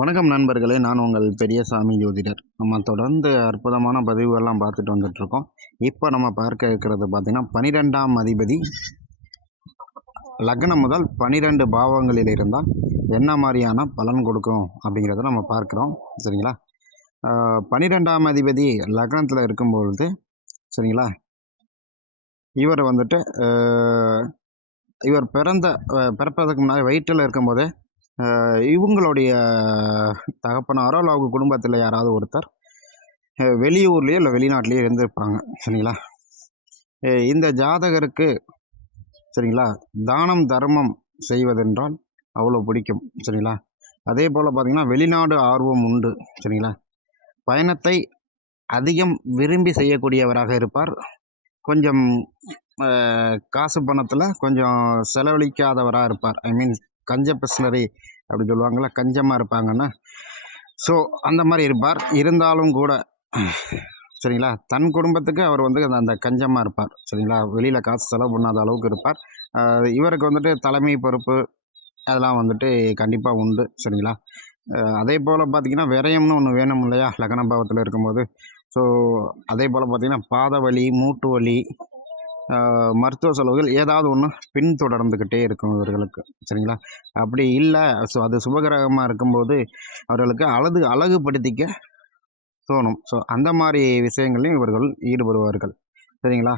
வணக்கம் நண்பர்களே, நான் உங்கள் பெரியசாமி ஜோதிடர். நம்ம தொடர்ந்து அற்புதமான பதிவுகள்லாம் பார்த்துட்டு வந்துட்டுருக்கோம். இப்போ நம்ம பார்க்க இருக்கிறது பார்த்திங்கன்னா 12ஆம் அதிபதி லக்னம் முதல் 12 பாவங்களில் இருந்தால் என்ன மாதிரியான பலன் கொடுக்கும் அப்படிங்கிறத நம்ம பார்க்குறோம். சரிங்களா? 12ஆம் அதிபதி லக்னத்தில் இருக்கும்பொழுது சரிங்களா, இவர் வந்துட்டு இவர் பிறப்பதற்கு முன்னாடி வயிற்றில் இருக்கும்போதே இவங்களுடைய தகப்பனாரோ இல்லை அவங்க குடும்பத்தில் யாராவது ஒருத்தர் வெளியூர்லேயோ இல்லை வெளிநாட்டிலேயோ இருந்திருப்பாங்க. சரிங்களா? இந்த ஜாதகருக்கு சரிங்களா தானம் தர்மம் செய்வதென்றால் அவ்வளோ பிடிக்கும். சரிங்களா? அதே போல் பார்த்திங்கன்னா வெளிநாடு ஆர்வம் உண்டு. சரிங்களா? பயணத்தை அதிகம் விரும்பி செய்யக்கூடியவராக இருப்பார். கொஞ்சம் காசு பணத்தில் கொஞ்சம் செலவழிக்காதவராக இருப்பார். ஐ மீன் கஞ்ச பிஸ்னரி அப்படி சொல்லுவாங்கள்ல, கஞ்சமாக இருப்பாங்கன்னா, ஸோ அந்த மாதிரி இருப்பார். இருந்தாலும் கூட சரிங்களா, தன் குடும்பத்துக்கு அவர் வந்து அந்த கஞ்சமாக இருப்பார். சரிங்களா? வெளியில் காசு செலவு பண்ணாத அளவுக்கு இருப்பார். இவருக்கு வந்துட்டு தலைமை பொறுப்பு அதெல்லாம் வந்துட்டு கண்டிப்பாக உண்டு. சரிங்களா? அதே போல் பார்த்திங்கன்னா விரயம்னு ஒன்று வேணும் இல்லையா லக்ன பாவத்தில் இருக்கும்போது. ஸோ அதே போல் பார்த்திங்கன்னா பாத வலி, மூட்டு வலி, மருத்துவ செலவுகள் ஏதாவது ஒன்று பின்தொடர்ந்துக்கிட்டே இருக்கும் இவர்களுக்கு. சரிங்களா? அப்படி இல்லை, ஸோ அது சுபகிரகமாக இருக்கும்போது அவர்களுக்கு அழகுபடுத்திக்க தோணும். ஸோ அந்த மாதிரி விஷயங்களையும் இவர்கள் ஈடுபடுவார்கள். சரிங்களா?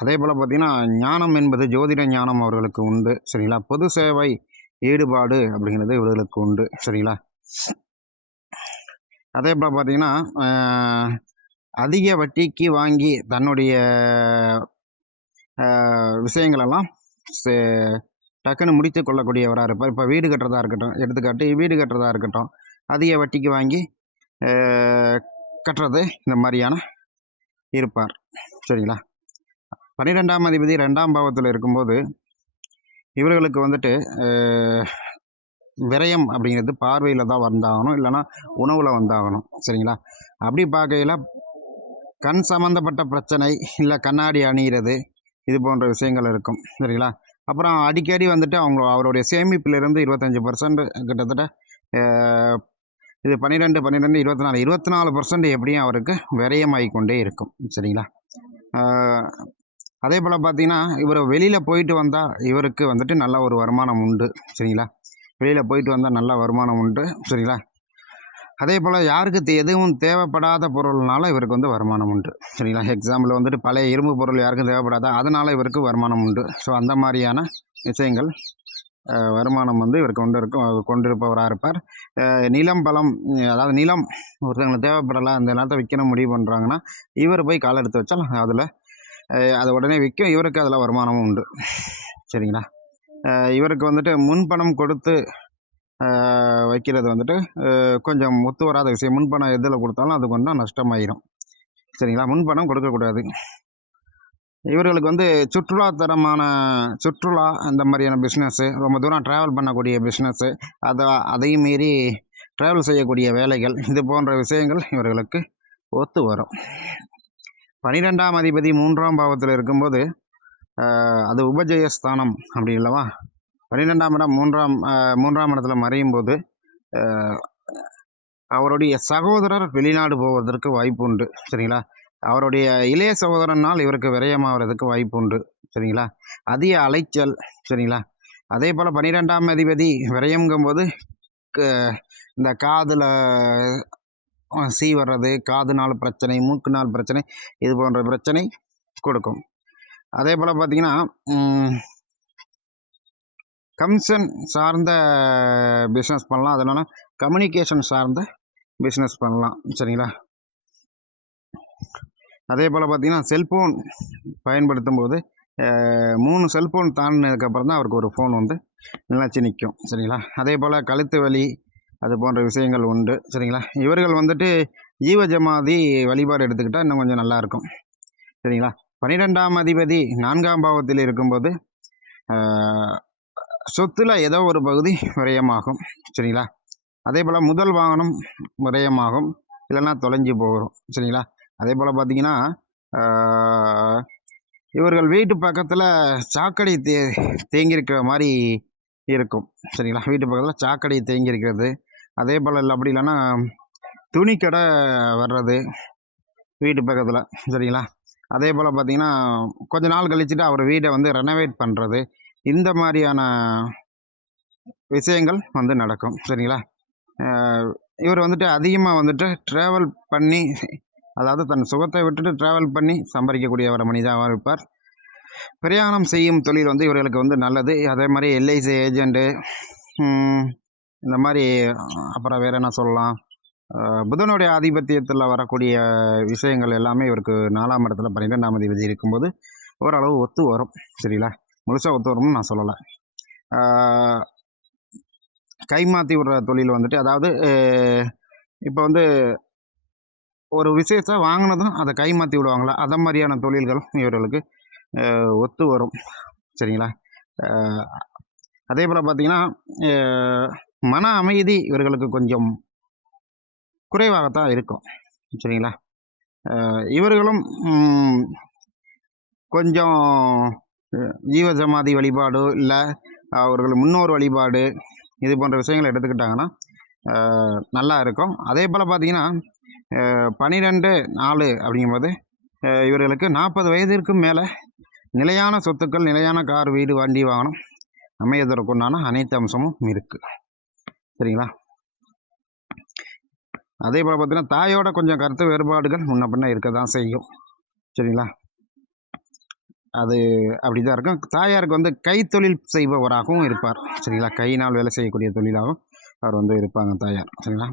அதே போல் பார்த்திங்கன்னா ஞானம் என்பது ஜோதிட ஞானம் அவர்களுக்கு உண்டு. சரிங்களா? பொது சேவை ஈடுபாடு அப்படிங்கிறது இவர்களுக்கு உண்டு. சரிங்களா? அதே போல் பார்த்திங்கன்னா அதிக வட்டிக்கு வாங்கி தன்னுடைய விஷயங்களெல்லாம் டக்குன்னு முடித்து கொள்ளக்கூடியவராக இருப்பார். இப்போ வீடு கட்டுறதா இருக்கட்டும், எடுத்துக்காட்டு வீடு கட்டுறதா இருக்கட்டும், அதிக வட்டிக்கு வாங்கி கட்டுறது இந்த மாதிரியான இருப்பார். சரிங்களா? 12ஆம் அதிபதி 2ஆம் பாவத்தில் இருக்கும்போது இவர்களுக்கு வந்துட்டு விரயம் அப்படிங்கிறது பார்வையில் தான் வந்தாகணும், இல்லைன்னா உணவில் வந்தாகணும். சரிங்களா? அப்படி பார்க்கையில் கண் சம்மந்தப்பட்ட பிரச்சனை, இல்லை கண்ணாடி அணிகிறது, இது போன்ற விஷயங்கள் இருக்கும். சரிங்களா? அப்புறம் அடிக்கடி வந்துட்டு அவருடைய சேமிப்பிலிருந்து 25% கிட்டத்தட்ட இது 12 24% எப்படியும் அவருக்கு விரயமாகி கொண்டே இருக்கும். சரிங்களா? அதே போல் பார்த்திங்கன்னா இவர் வெளியில் போயிட்டு வந்தால் இவருக்கு வந்துட்டு நல்ல ஒரு வருமானம் உண்டு. சரிங்களா? வெளியில் போயிட்டு வந்தால் நல்ல வருமானம் உண்டு. சரிங்களா? அதே போல் யாருக்கு எதுவும் தேவைப்படாத பொருள்னால இவருக்கு வந்து வருமானம் உண்டு. சரிங்களா? எக்ஸாம்பிள் வந்துட்டு பழைய இரும்பு பொருள் யாருக்கும் தேவைப்படாத, அதனால் இவருக்கு வருமானம் உண்டு. ஸோ அந்த மாதிரியான விஷயங்கள் வருமானம் வந்து இவர் கொண்டிருப்பவராக இருப்பார். நிலம் பலம், அதாவது நிலம் ஒருத்தவங்களுக்கு தேவைப்படலை, அந்த நிலத்தை விற்கணும் முடிவு பண்ணுறாங்கன்னா இவர் போய் கால் எடுத்து வச்சால் அதில் அதை உடனே விற்கும். இவருக்கு அதில் வருமானமும் உண்டு. சரிங்களா? இவருக்கு வந்துட்டு முன்பணம் கொடுத்து வைக்கிறது வந்துட்டு கொஞ்சம் ஒத்து வராத விஷயம். முன்பணம் எதில் கொடுத்தாலும் அது கொஞ்சம் நஷ்டமாயிரும். சரிங்களா? முன்பணம் கொடுக்கக்கூடாது. இவர்களுக்கு வந்து சுற்றுலா அந்த மாதிரியான பிஸ்னஸ்ஸு, ரொம்ப தூரம் ட்ராவல் பண்ணக்கூடிய பிஸ்னஸ்ஸு, அதையும் மீறி ட்ராவல் செய்யக்கூடிய வேலைகள், இது போன்ற விஷயங்கள் இவர்களுக்கு ஒத்து வரும். 12ஆம் அதிபதி 3ஆம் பாவத்தில் இருக்கும்போது அது உபஜயஸ்தானம் அப்படி இல்லவா? 12ஆம் இடம் 3ஆம் இடத்துல மறையும் போது அவருடைய சகோதரர் வெளிநாடு போவதற்கு வாய்ப்பு உண்டு. சரிங்களா? அவருடைய இளைய சகோதரனால் இவருக்கு விரயமாகிறதுக்கு வாய்ப்பு உண்டு. சரிங்களா? அதிக அலைச்சல். சரிங்களா? அதே போல் 12ஆம் அதிபதி விரயம்ங்கும்போது இந்த காதில் சீ வர்றது, காதுனால் பிரச்சனை, மூக்குனால் பிரச்சனை, இது போன்ற பிரச்சனை கொடுக்கும். அதே போல் பார்த்திங்கன்னா கமிஷன் சார்ந்த பிஸ்னஸ் பண்ணலாம். அதனால கம்யூனிகேஷன் சார்ந்த பிஸ்னஸ் பண்ணலாம். சரிங்களா? அதே போல் பார்த்திங்கன்னா செல்ஃபோன் பயன்படுத்தும் போது 3 செல்ஃபோன் தாண்டினதுக்கப்புறம் தான் அவருக்கு ஒரு ஃபோன் வந்து நிலச்சி நிற்கும். சரிங்களா? அதே போல் கழுத்து வலி, அது போன்ற விஷயங்கள் உண்டு. சரிங்களா? இவர்கள் வந்துட்டு ஜீவஜமாதி வழிபாடு எடுத்துக்கிட்டால் இன்னும் கொஞ்சம் நல்லாயிருக்கும். சரிங்களா? 12ஆம் அதிபதி 4ஆம் பாவத்தில் இருக்கும்போது சொத்தில் ஏதோ ஒரு பகுதி விரயமாகும். சரிங்களா? அதே போல் முதல் வாகனம் விரயமாகும், இல்லைன்னா தொலைஞ்சு போகிறோம். சரிங்களா? அதே போல் பார்த்திங்கன்னா இவர்கள் வீட்டு பக்கத்தில் சாக்கடை தேங்கியிருக்கிற மாதிரி இருக்கும். சரிங்களா? வீட்டு பக்கத்தில் சாக்கடை தேங்கியிருக்கிறது, அதே போல் இல்லை அப்படி இல்லைன்னா துணிக்கடை வர்றது வீட்டு பக்கத்தில், சரிங்களா. அதே போல் பார்த்தீங்கன்னா கொஞ்ச நாள் கழிச்சுட்டு அவர் வீடை வந்து ரெனோவேட் பண்ணுறது, இந்த மாதிரியான விஷயங்கள் வந்து நடக்கும், சரிங்களா. இவர் வந்துட்டு அதிகமாக வந்துட்டு ட்ராவல் பண்ணி, அதாவது தன் சுகத்தை விட்டுட்டு ட்ராவல் பண்ணி சம்பாதிக்கக்கூடிய ஒரு மனிதனாக இருப்பார். பிரயாணம் செய்யும் தொழில் வந்து இவர்களுக்கு வந்து நல்லது. அதே மாதிரி எல்ஐசி ஏஜெண்ட்டு, இந்த மாதிரி அப்புறம் வேறு என்ன சொல்லலாம், புதனுடைய ஆதிபத்தியத்தில் வரக்கூடிய விஷயங்கள் எல்லாமே இவருக்கு 4ஆம் இடத்துல 12ஆம் அதிபதி இருக்கும்போது ஓரளவு ஒத்து வரும், சரிங்களா. முழுசாக ஒத்து வரும்னு நான் சொல்லலை. கை மாற்றி விடுற தொழில் வந்துட்டு, அதாவது இப்போ வந்து ஒரு விஷயத்தை வாங்கினதும் அதை கை மாற்றி விடுவாங்களா, அதை மாதிரியான தொழில்கள் இவர்களுக்கு ஒத்து வரும், சரிங்களா. அதே போல் பார்த்தீங்கன்னா மன அமைதி இவர்களுக்கு கொஞ்சம் குறைவாகத்தான் இருக்கும், சரிங்களா. இவர்களும் கொஞ்சம் ஜீவசமாதி வழிபாடு இல்லை அவர்கள் முன்னோர் வழிபாடு இது போன்ற விஷயங்களை எடுத்துக்கிட்டாங்கன்னா நல்லா இருக்கும். அதே போல் பார்த்தீங்கன்னா 12/4 அப்படிங்கும்போது இவர்களுக்கு 40 வயதிற்கும் மேலே நிலையான சொத்துக்கள், நிலையான கார், வீடு, வண்டி வாகனம் அமையதற்குண்டான அனைத்து அம்சமும் இருக்குது, சரிங்களா. அதே போல் பார்த்தீங்கன்னா தாயோட கொஞ்சம் கருத்து வேறுபாடுகள் முன்ன பின்ன இருக்க தான் செய்யும், சரிங்களா. அது அப்படி தான் இருக்கும். தாயாருக்கு வந்து கைத்தொழில் செய்பவராகவும் இருப்பார், சரிங்களா. கையினால் வேலை செய்யக்கூடிய தொழிலாகவும் அவர் வந்து இருப்பாங்க தாயார், சரிங்களா.